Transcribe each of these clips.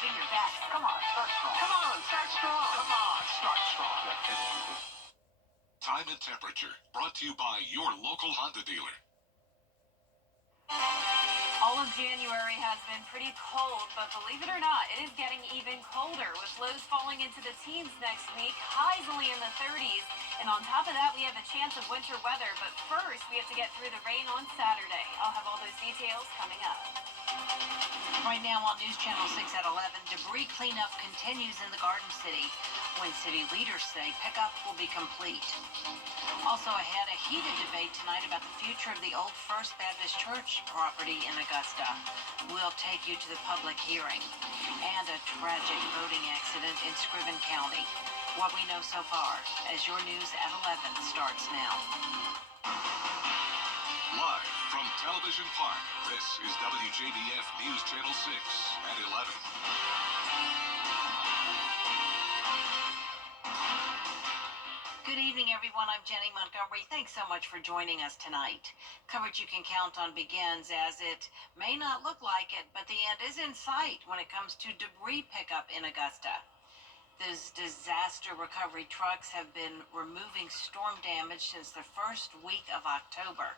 giving your best. Come on, start strong. Come on, start strong. Come on, start strong. Time and temperature, brought to you by your local Honda dealer. All of January has been pretty cold, but believe it or not, it is getting even colder, with lows falling into the teens next week, highs only in the 30s. And on top of that, we have a chance of winter weather. But first, we have to get through the rain on Saturday. I'll have all those details coming up. Right now on News Channel 6 at 11, debris cleanup continues in the Garden City when city leaders say pickup will be complete. Also ahead, a heated debate tonight about the future of the old First Baptist Church property in Augusta. We'll take you to the public hearing. And a tragic boating accident in Scriven County. What we know so far as your news at 11 starts now. Live from Television Park, this is WJBF News Channel 6 at 11. Good evening, everyone. I'm Jenny Montgomery. Thanks so much for joining us tonight. Coverage you can count on begins, as it may not look like it, but the end is in sight when it comes to debris pickup in Augusta. Those disaster recovery trucks have been removing storm damage since the first week of October.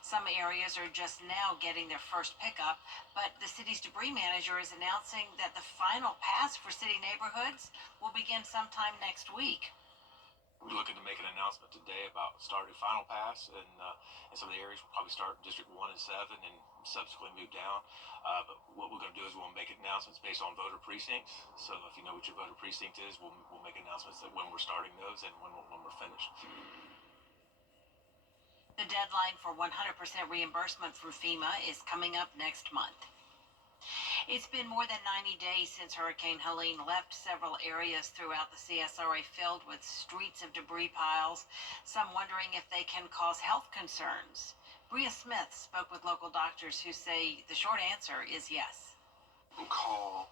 Some areas are just now getting their first pickup, but the city's debris manager is announcing that the final pass for city neighborhoods will begin sometime next week. We're looking to make an announcement today about starting final pass, and some of the areas will probably start in District 1 and 7 and subsequently move down. But what we're going to do is we'll make announcements based on voter precincts. So if you know what your voter precinct is, we'll make announcements that when we're starting those and when we're finished. The deadline for 100% reimbursement from FEMA is coming up next month. It's been more than 90 days since Hurricane Helene left several areas throughout the CSRA filled with streets of debris piles, some wondering if they can cause health concerns. Bria Smith spoke with local doctors who say the short answer is yes. Call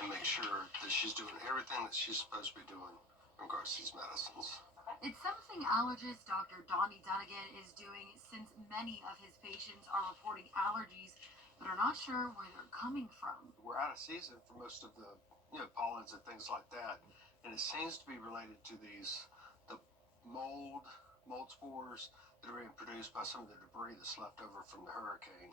and make sure that she's doing everything that she's supposed to be doing in regards to these medicines. It's something allergist Dr. Donnie Dunnigan is doing since many of his patients are reporting allergies but are not sure where they're coming from. We're out of season for most of the pollens and things like that, and it seems to be related to the mold spores that are being produced by some of the debris that's left over from the hurricane.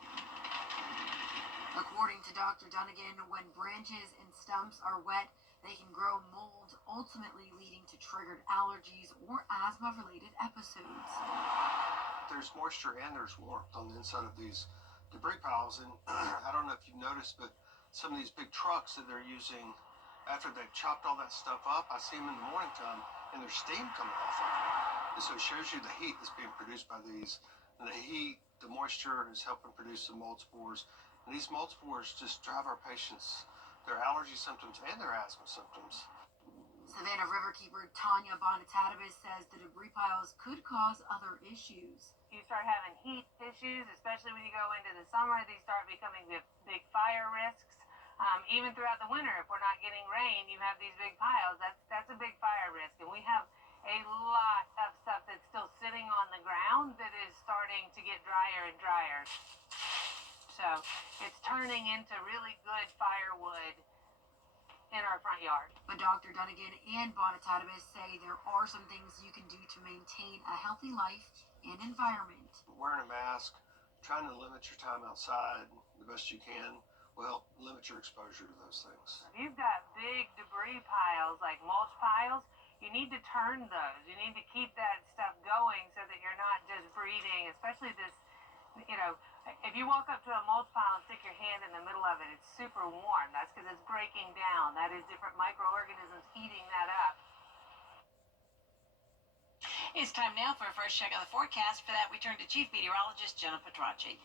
According to Dr. Dunnigan, when branches and stumps are wet, they can grow mold, ultimately leading to triggered allergies or asthma-related episodes. There's moisture and there's warmth on the inside of these debris piles, and I don't know if you've noticed, but some of these big trucks that they're using, after they've chopped all that stuff up, I see them in the morning time and there's steam coming off of them. And so it shows you the heat that's being produced by these. And the heat, the moisture is helping produce the mold spores. And these mold spores just drive our patients, their allergy symptoms and their asthma symptoms. Savannah Riverkeeper Tanya Bonatatabis says the debris piles could cause other issues. You start having heat issues, especially when you go into the summer. These start becoming big fire risks. Even throughout the winter, if we're not getting rain, you have these big piles. That's a big fire risk. And we have a lot of stuff that's still sitting on the ground that is starting to get drier and drier. So it's turning into really good firewood in our front yard. But Dr. Dunnigan and Bonatatabis say there are some things you can do to maintain a healthy life and environment. Wearing a mask, trying to limit your time outside the best you can will help limit your exposure to those things. If you've got big debris piles, like mulch piles, you need to turn those. You need to keep that stuff going so that you're not just breathing, especially this, if you walk up to a mulch pile and stick your hand in the middle of it, it's super warm. That's because it's breaking down. That is different microorganisms eating that up. It's time now for a first check of the forecast. For that, we turn to Chief Meteorologist Jenna Petracci.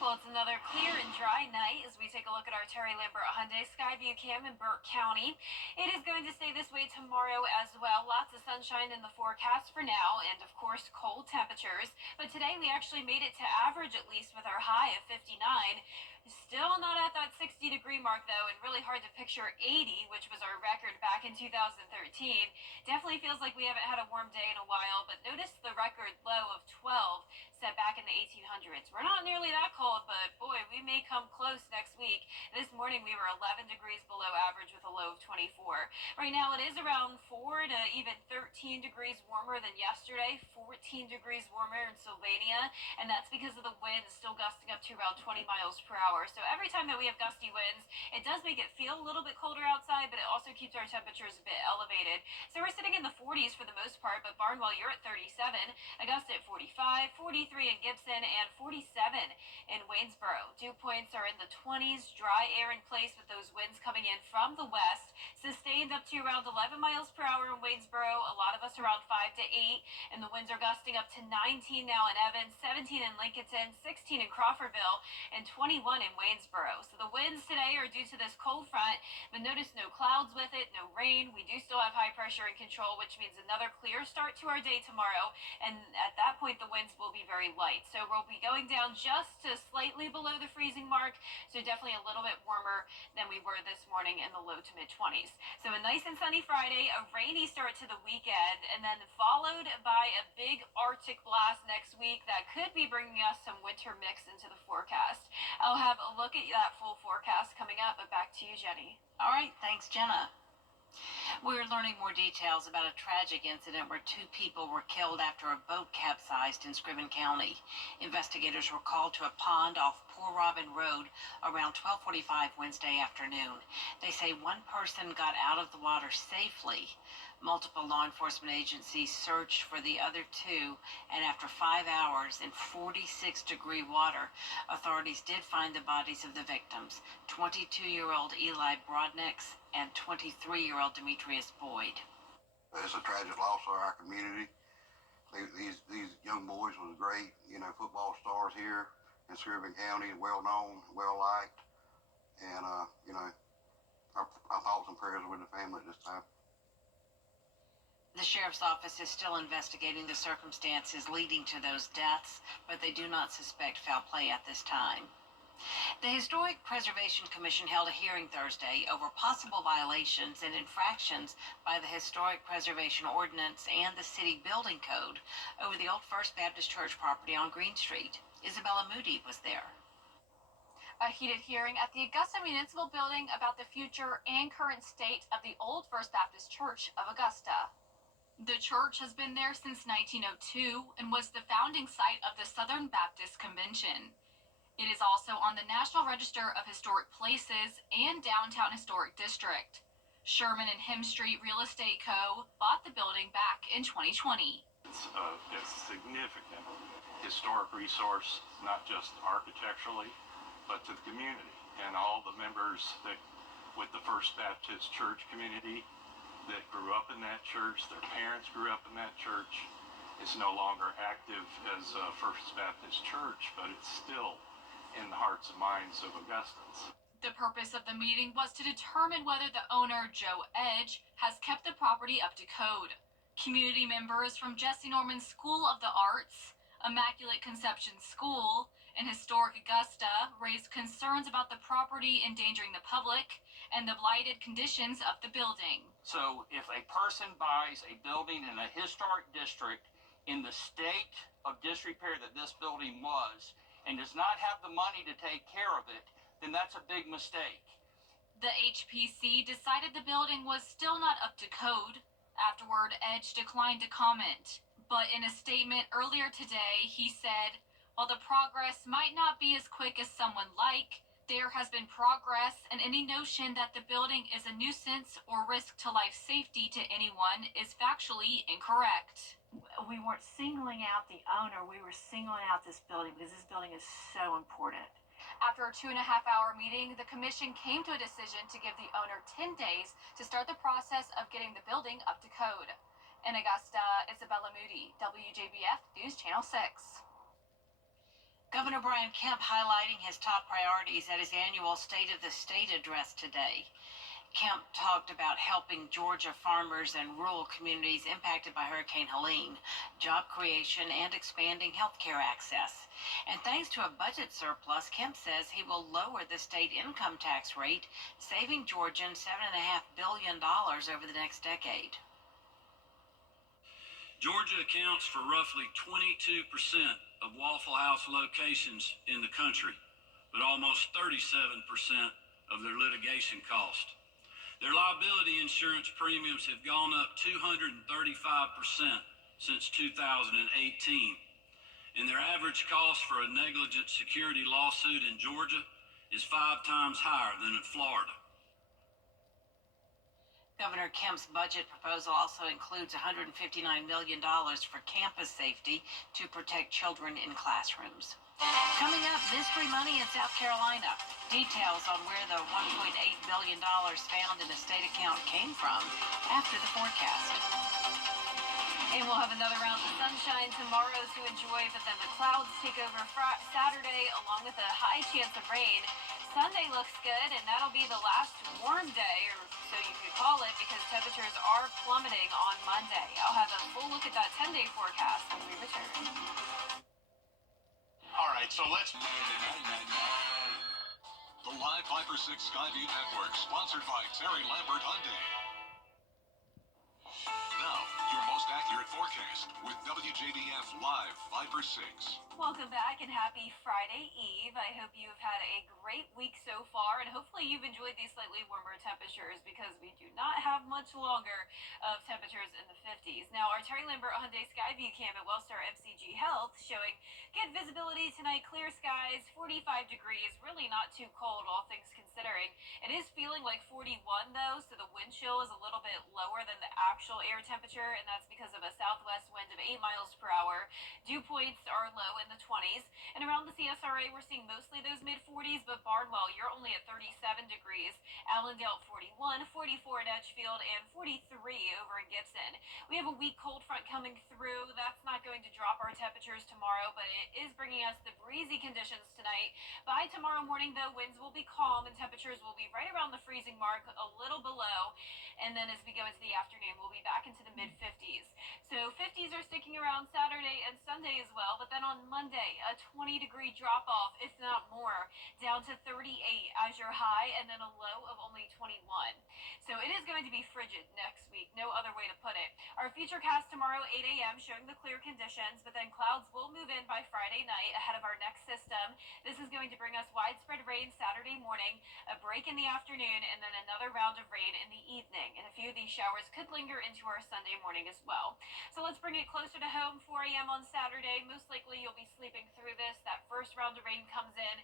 Well, it's another clear and dry night as we take a look at our Terry Lambert Hyundai Skyview Cam in Burke County. It is going to stay this way tomorrow as well. Lots of sunshine in the forecast for now, and of course cold temperatures. But today we actually made it to average, at least with our high of 59. Still not at that 60-degree mark, though, and really hard to picture 80, which was our record back in 2013. Definitely feels like we haven't had a warm day in a while, but notice the record low of 12 set back in the 1800s. We're not nearly that cold, but boy, we may come close next week. This morning, morning we were 11 degrees below average with a low of 24. Right now it is around 4 to even 13 degrees warmer than yesterday, 14 degrees warmer in Sylvania, and that's because of the wind still gusting up to around 20 miles per hour. So every time that we have gusty winds, it does make it feel a little bit colder outside, but it also keeps our temperatures a bit elevated. So we're sitting in the 40s for the most part, but Barnwell, you're at 37, Augusta at 45, 43 in Gibson, and 47 in Waynesboro. Dew points are in the 20s, dry air in place with those winds coming in from the west, sustained up to around 11 miles per hour in Waynesboro. A lot of us around 5 to 8, and the winds are gusting up to 19 now in Evans, 17 in Lincolnton, 16 in Crawfordville, and 21 in Waynesboro. So the winds today are due to this cold front, but notice no clouds with it, no rain. We do still have high pressure in control, which means another clear start to our day tomorrow, and at that point the winds will be very light. So we'll be going down just to slightly below the freezing mark, so definitely a little bit warmer than we were this morning in the low to mid 20s. So a nice and sunny Friday, a rainy start to the weekend, and then followed by a big Arctic blast next week that could be bringing us some winter mix into the forecast. I'll have a look at that full forecast coming up, but back to you, Jenny. All right, thanks, Jenna. We're learning more details about a tragic incident where 2 people were killed after a boat capsized in Scriven County. Investigators were called to a pond off Poor Robin Road around 12:45 Wednesday afternoon. They say one person got out of the water safely. Multiple law enforcement agencies searched for the other 2, and after 5 hours in 46-degree water, authorities did find the bodies of the victims, 22-year-old Eli Brodnicks and 23-year-old Demetrius Boyd. It's a tragic loss for our community. These young boys was great, football stars here in Scriven County, well known, well liked, and our thoughts and prayers are with the family at this time. The sheriff's office is still investigating the circumstances leading to those deaths, but they do not suspect foul play at this time. The Historic Preservation Commission held a hearing Thursday over possible violations and infractions by the Historic Preservation Ordinance and the City Building Code over the old First Baptist Church property on Green Street. Isabella Moody was there. A heated hearing at the Augusta Municipal Building about the future and current state of the old First Baptist Church of Augusta. The church has been there since 1902 and was the founding site of the Southern Baptist Convention. It is also on the National Register of Historic Places and Downtown Historic District. Sherman and Him Street Real Estate Co. bought the building back in 2020. It's a significant historic resource, not just architecturally, but to the community and all the members that with the First Baptist Church community that grew up in that church, their parents grew up in that church. It's no longer active as a First Baptist Church, but it's still in the hearts and minds of Augustans. The purpose of the meeting was to determine whether the owner, Joe Edge, has kept the property up to code. Community members from Jesse Norman School of the Arts, Immaculate Conception School, and Historic Augusta raised concerns about the property endangering the public and the blighted conditions of the building. So if a person buys a building in a historic district in the state of disrepair that this building was and does not have the money to take care of it, then that's a big mistake. The HPC decided the building was still not up to code. Afterward, Edge declined to comment. But in a statement earlier today, he said, while the progress might not be as quick as some would like, there has been progress, and any notion that the building is a nuisance or risk to life safety to anyone is factually incorrect. We weren't singling out the owner, we were singling out this building because this building is so important. After a 2.5-hour meeting, the commission came to a decision to give the owner 10 days to start the process of getting the building up to code. In Augusta, Isabella Moody, WJBF News Channel 6. Governor Brian Kemp highlighting his top priorities at his annual State of the State address today. Kemp talked about helping Georgia farmers and rural communities impacted by Hurricane Helene, job creation, and expanding health care access. And thanks to a budget surplus, Kemp says he will lower the state income tax rate, saving Georgians $7.5 billion over the next decade. Georgia accounts for roughly 22% of Waffle House locations in the country, but almost 37% of their litigation cost. Their liability insurance premiums have gone up 235% since 2018, and their average cost for a negligent security lawsuit in Georgia is 5 times higher than in Florida. Governor Kemp's budget proposal also includes $159 million for campus safety to protect children in classrooms. Coming up, mystery money in South Carolina. Details on where the $1.8 billion found in a state account came from after the forecast. And we'll have another round of sunshine tomorrow to enjoy, but then the clouds take over Saturday along with a high chance of rain. Sunday looks good, and that'll be the last warm day, or so you could call it, because temperatures are plummeting on Monday. I'll have a full look at that 10-day forecast when we return. All right, so let's... The Live 5 for 6 Skyview Network, sponsored by Terry Lambert Hyundai. Now, your most accurate forecast with WJBF Live 5 for 6. Welcome back and happy Friday Eve. I hope you've had a great week so far, and hopefully you've enjoyed these slightly warmer temperatures, because we do not have much longer of temperatures in the 50s. Now, our Terry Lambert Hyundai Skyview cam at Wellstar MCG Health showing good visibility tonight, clear skies, 45 degrees, really not too cold, all things considering. It is feeling like 41 though, so the wind chill is a little bit lower than the actual air temperature, and that's because of a southwest wind of 8 miles per hour. Dew points are low in the 20s, and around the CSRA we're seeing mostly those mid-40s, but Barnwell, you're only at 37 degrees, Allendale 41, 44 in Edgefield, and 43 over in Gibson. We have a weak cold front coming through. That's not going to drop our temperatures tomorrow, but it is bringing us the breezy conditions tonight. By tomorrow morning, though, winds will be calm and temperatures will be right around the freezing mark, a little below, and then as we go into the afternoon, we'll be back into the mid-50s. So 50s are sticking around Saturday and Sunday as well, but then on Monday, a 20-degree drop-off, if not more, down to 38 as your high, and then a low of only 21. So it is going to be frigid next week, no other way to put it. Our futurecast tomorrow, 8 a.m., showing the clear conditions, but then clouds will move in by Friday night ahead of our next system. This is going to bring us widespread rain Saturday morning, a break in the afternoon, and then another round of rain in the evening. And a few of these showers could linger into our Sunday morning as well. So let's bring it closer to home, 4 a.m. on Saturday. Most likely you'll be sleeping through this. That first round of rain comes in,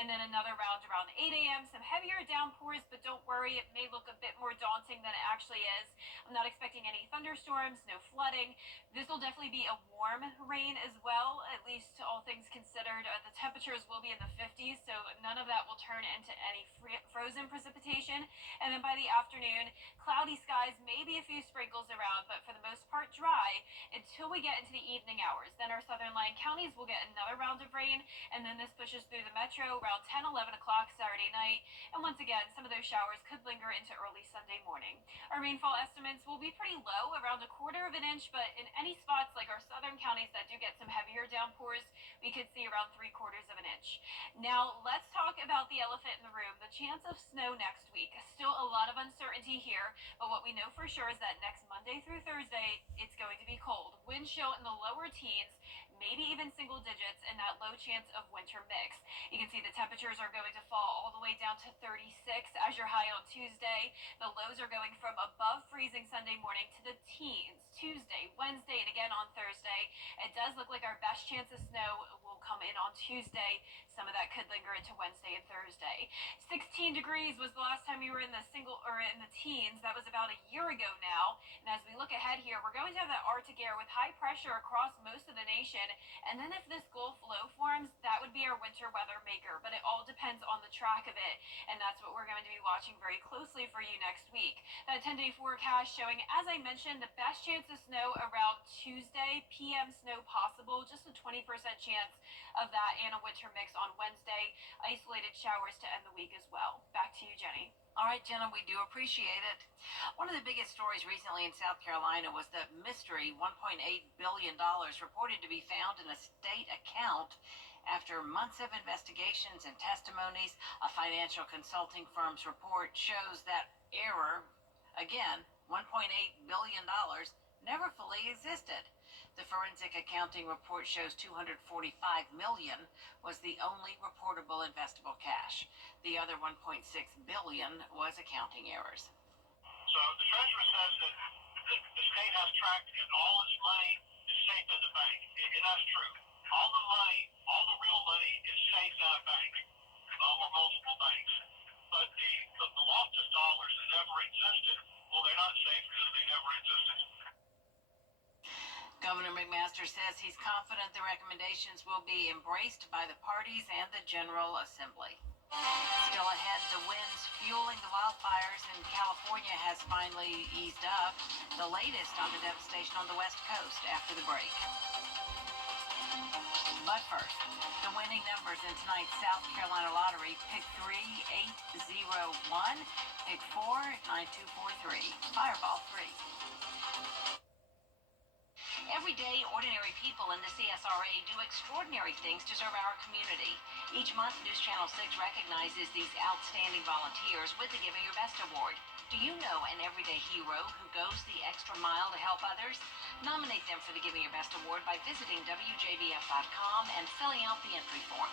and then another round around 8 a.m. Some heavier downpours, but don't worry, it may look a bit more daunting than it actually is. I'm not expecting any thunderstorms, no flooding. This will definitely be a warm rain as well, at least all things considered. The temperatures will be in the 50s, so none of that will turn into any frozen precipitation. And then by the afternoon, cloudy skies, maybe a few sprinkles around, but for the most part dry until we get into the evening hours. Then our southern line counties will get another round of rain, and then this pushes through the metro around 10, 11 o'clock Saturday night. And once again, some of those showers could linger into early Sunday morning. Our rainfall estimates will be pretty low, around 1/4 of an inch, but in any spots like our southern counties that do get some heavier downpours, we could see around 3/4 of an inch. Now, let's talk about the elephant in the room, the chance of snow next week. Still a lot of uncertainty here, but what we know for sure is that next Monday through Thursday, it's going to be cold. Wind chill in the lower teens, maybe even single digits, and that low chance of winter mix. You can see the temperatures are going to fall all the way down to 36 as your high on Tuesday. The lows are going from above freezing Sunday morning to the teens Tuesday, Wednesday, and again on Thursday. It does look like our best chance of snow will come in on Tuesday. Some of that could linger into Wednesday and Thursday. 16 degrees was the last time we were in the teens. That was about a year ago now. And as we look ahead here, we're going to have that Arctic air with high pressure across most of the nation. And then if this Gulf low forms, that would be our winter weather maker. But it all depends on the track of it. And that's what we're going to be watching very closely for you next week. That 10-day forecast showing, as I mentioned, the best chance of snow around Tuesday, PM snow possible, just a 20% chance of that, and a winter mix on Wednesday. Isolated showers to end the week as well. Back to you, Jenny. All right, Jenna, we do appreciate it. One of the biggest stories recently in South Carolina was the mystery $1.8 billion reported to be found in a state account. After months of investigations and testimonies, a financial consulting firm's report shows that error, again, $1.8 billion, never fully existed. The forensic accounting report shows $245 million was the only reportable investable cash. The other $1.6 billion was accounting errors. So the treasurer says that the state has tracked and all its money is safe in the bank, and that's true. All the money, all the real money is safe in a bank, or multiple banks. But the Loftus dollars that never existed, well, they're not safe because they never existed. Governor McMaster says he's confident the recommendations will be embraced by the parties and the General Assembly. Still ahead, the winds fueling the wildfires in California has finally eased up. The latest on the devastation on the West Coast after the break. But first, the winning numbers in tonight's South Carolina lottery: pick 3, 801, pick 4, 9243, Fireball 3. Every day, ordinary people in the CSRA do extraordinary things to serve our community. Each month, News Channel 6 recognizes these outstanding volunteers with the Giving Your Best Award. Do you know an everyday hero who goes the extra mile to help others? Nominate them for the Giving Your Best Award by visiting WJBF.com and filling out the entry form.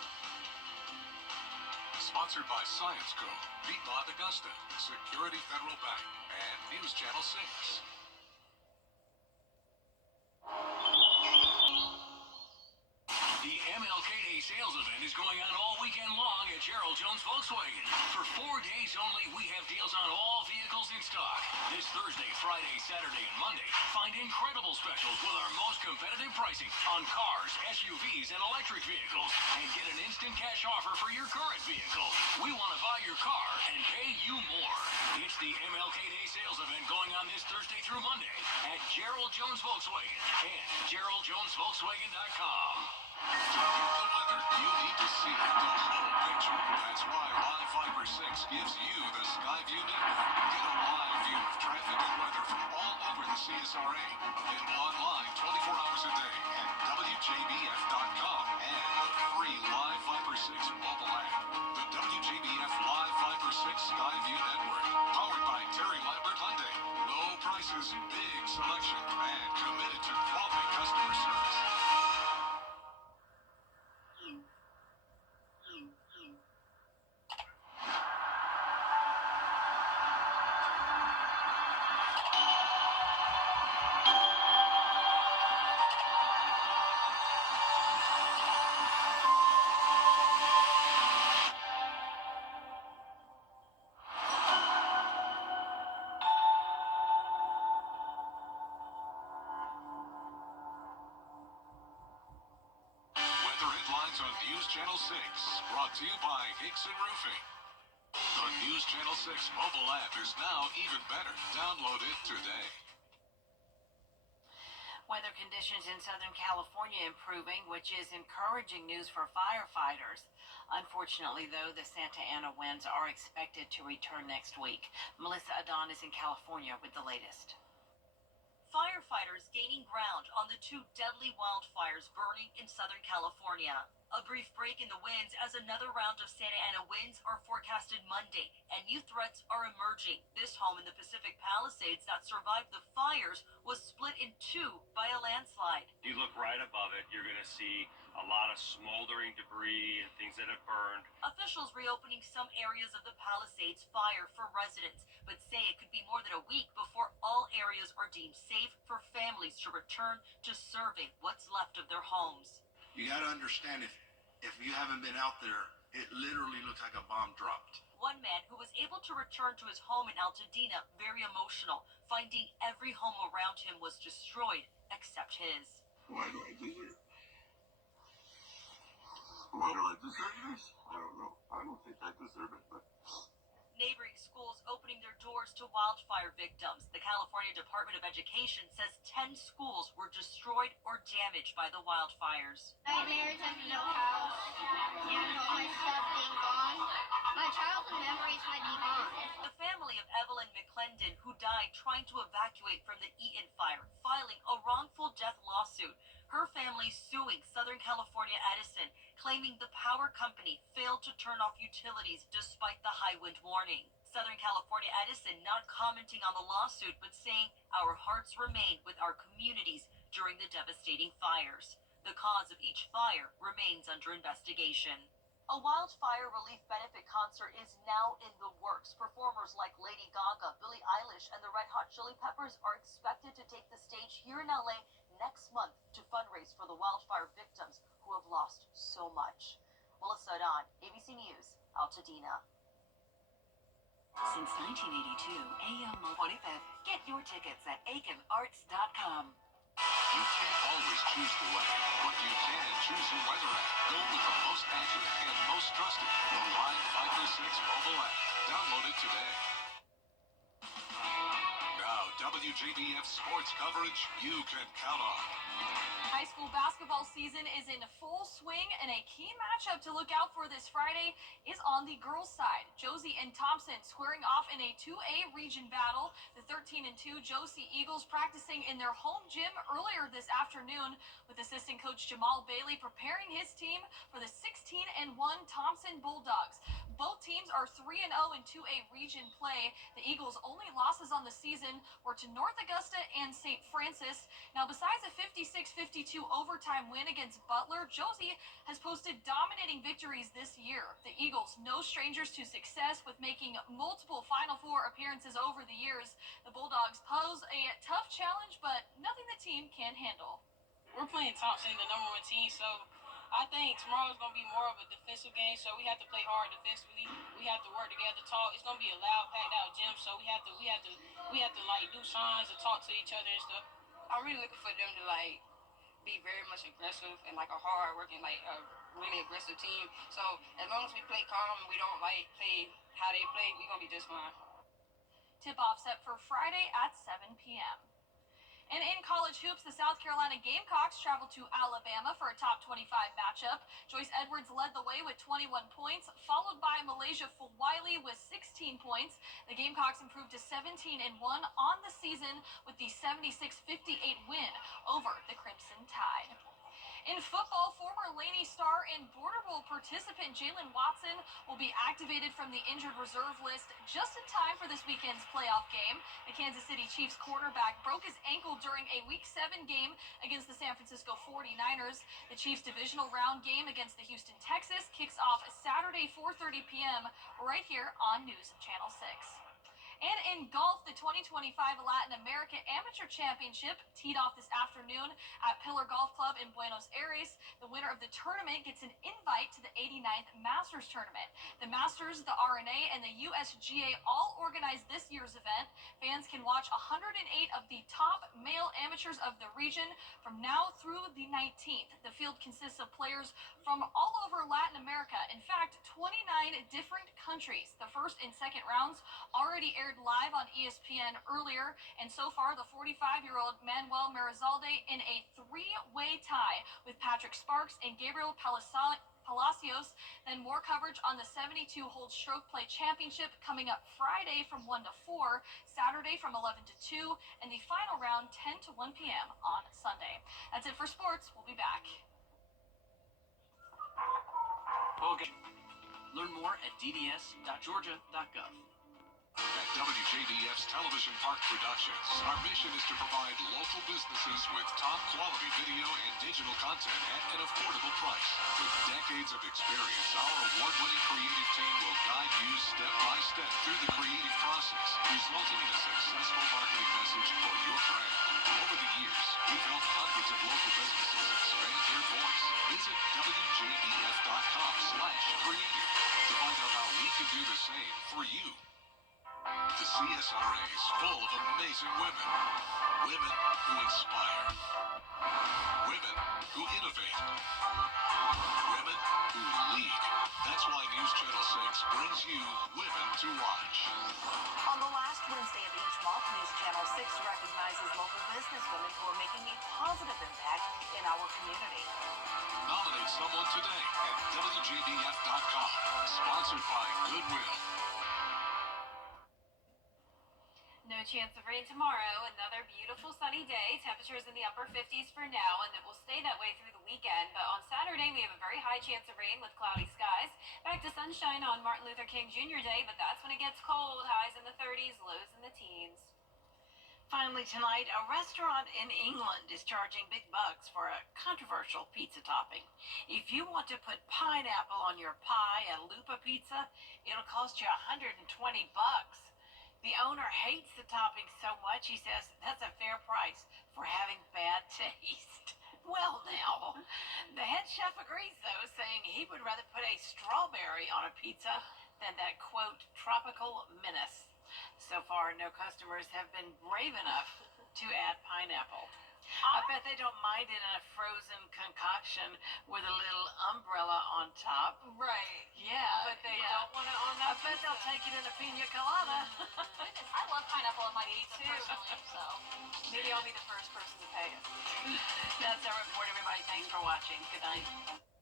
Sponsored by Science Co., Piedmont Augusta, Security Federal Bank, and News Channel 6. The MLK Day sales event is going on all weekend long at Gerald Jones Volkswagen. For 4 days only, we have deals on all vehicles in stock. This Thursday, Friday, Saturday, and Monday, find incredible specials with our most competitive pricing on cars, SUVs, and electric vehicles. And get an instant cash offer for your current vehicle. We want to buy your car and pay you more. It's the MLK Day sales event going on this Thursday through Monday at Gerald Jones Volkswagen and GeraldJonesVolkswagen.com. To get the weather, you need to see the whole picture. That's why Live Fiber 6 gives you the Skyview network. Get a live view of traffic and weather from all over the CSRA. Available online 24 hours a day at WJBF.com and the free Live Fiber 6 mobile app. The WJBF Live Fiber 6 Skyview network. Powered by Terry Lambert Hyundai. Low prices, big selection, and committed to quality customer service. On News Channel 6, brought to you by Hickson Roofing. The News Channel 6 mobile app is now even better. Download it today. Weather conditions in Southern California improving, which is encouraging news for firefighters. Unfortunately, though, the Santa Ana winds are expected to return next week. Melissa Adon is in California with the latest. Firefighters gaining ground on the 2 deadly wildfires burning in Southern California. A brief break in the winds as another round of Santa Ana winds are forecasted Monday, and new threats are emerging. This home in the Pacific Palisades that survived the fires was split in 2 by a landslide. You look right above it, you're going to see a lot of smoldering debris and things that have burned. Officials reopening some areas of the Palisades fire for residents, but say it could be more than a week before all areas are deemed safe for families to return to survey what's left of their homes. You got to understand, if you haven't been out there, it literally looks like a bomb dropped. One man who was able to return to his home in Altadena, very emotional, finding every home around him was destroyed except his. Why do I deserve? Why do I deserve this? I don't know. I don't think I deserve it, but... Neighboring schools opening their doors to wildfire victims. The California Department of Education says 10 schools were destroyed or damaged by the wildfires. Nightmares of no house and all my stuff being gone. My childhood memories might be gone. The family of Evelyn McClendon, who died trying to evacuate from the Eaton fire, filing a wrongful death lawsuit. Her family suing Southern California Edison, claiming the power company failed to turn off utilities despite the high wind warning. Southern California Edison not commenting on the lawsuit, but saying our hearts remain with our communities during the devastating fires. The cause of each fire remains under investigation. A wildfire relief benefit concert is now in the works. Performers like Lady Gaga, Billie Eilish, and the Red Hot Chili Peppers are expected to take the stage here in LA next month to fundraise for the wildfire victims who have lost so much. Melissa Don, ABC News, Altadena. Since 1982, AM 25th. Get your tickets at aikenarts.com. You can't always choose the weather, but you can choose your weather app. Go with the most accurate and most trusted, the Live Fiber 6 mobile app. Download it today. Now, WJBF sports coverage you can count on. High school basketball season is in full swing, and a key matchup to look out for this Friday is on the girls' side. Josie and Thompson squaring off in a 2A region battle. The 13-2 Josie Eagles practicing in their home gym earlier this afternoon, with assistant coach Jamal Bailey preparing his team for the 16-1 Thompson Bulldogs. Both teams are 3-0 in 2A region play. The Eagles' only losses on the season were to North Augusta and St. Francis. Now, besides a 56-52 overtime win against Butler, Josie has posted dominating victories this year. The Eagles, no strangers to success, with making multiple Final Four appearances over the years. The Bulldogs pose a tough challenge, but nothing the team can't handle. We're playing Thompson, the number one team, so I think tomorrow is going to be more of a defensive game, so we have to play hard defensively. We have to work together, talk. It's going to be a loud, packed out gym, so we have to like do signs and talk to each other and stuff. I'm really looking for them to like be very much aggressive and like a hard working, like a really aggressive team. So as long as we play calm and we don't like play how they play, we're going to be just fine. Tip-off set for Friday at 7 p.m. And in college hoops, the South Carolina Gamecocks traveled to Alabama for a top 25 matchup. Joyce Edwards led the way with 21 points, followed by Malaysia Fulwiley with 16 points. The Gamecocks improved to 17-1 on the season with the 76-58 win over the Crimson Tide. In football, former Laney Star and Border Bowl participant Jalen Watson will be activated from the injured reserve list just in time for this weekend's playoff game. The Kansas City Chiefs quarterback broke his ankle during a Week 7 game against the San Francisco 49ers. The Chiefs' divisional round game against the Houston Texans kicks off Saturday, 4:30 p.m. right here on News Channel 6. And in golf, the 2025 Latin America Amateur Championship teed off this afternoon at Pillar Golf Club in Buenos Aires. The winner of the tournament gets an invite to the 89th Masters Tournament. The Masters, the RNA, and the USGA all organize this year's event. Fans can watch 108 of the top male amateurs of the region from now through the 19th. The field consists of players from all over Latin America. In fact, 29 different countries. The first and second rounds already aired live on ESPN earlier, and so far the 45-year-old Manuel Marizalde in a three-way tie with Patrick Sparks and Gabriel Palacios. Then more coverage on the 72-hole stroke play championship coming up Friday from 1 to 4, Saturday from 11 to 2, and the final round 10 to 1 p.m. on Sunday. That's it for sports. We'll be back. Okay. Learn more at dds.georgia.gov. At WJBF's Television Park Productions, our mission is to provide local businesses with top quality video and digital content at an affordable price. With decades of experience, our award-winning creative team will guide you step by step through the creative process, resulting in a successful marketing message for your brand. Over the years, we've helped hundreds of local businesses expand their voice. Visit WJBF.com/creative to find out how we can do the same for you. The CSRA is full of amazing women. Women who inspire. Women who innovate. Women who lead. That's why News Channel 6 brings you Women to Watch. On the last Wednesday of each month, News Channel 6 recognizes local businesswomen who are making a positive impact in our community. Nominate someone today at WJBF.com. Sponsored by Goodwill. No chance of rain tomorrow. Another beautiful sunny day. Temperatures in the upper 50s for now, and it will stay that way through the weekend. But on Saturday, we have a very high chance of rain with cloudy skies. Back to sunshine on Martin Luther King Jr. Day, but that's when it gets cold. Highs in the 30s, lows in the teens. Finally tonight, a restaurant in England is charging big bucks for a controversial pizza topping. If you want to put pineapple on your pie at Lupa Pizza, it'll cost you $120. The owner hates the topping so much, he says that's a fair price for having bad taste. Well, now, the head chef agrees, though, saying he would rather put a strawberry on a pizza than that, quote, tropical menace. So far, no customers have been brave enough to add pineapple. I bet they don't mind it in a frozen concoction with a little umbrella on top. Right. Yeah. But they don't want it on that I bet they'll take it in a pina colada. Goodness, I love pineapple on my pizza personally, so Maybe I'll be the first person to pay it. That's our report, everybody. Thanks for watching. Good night.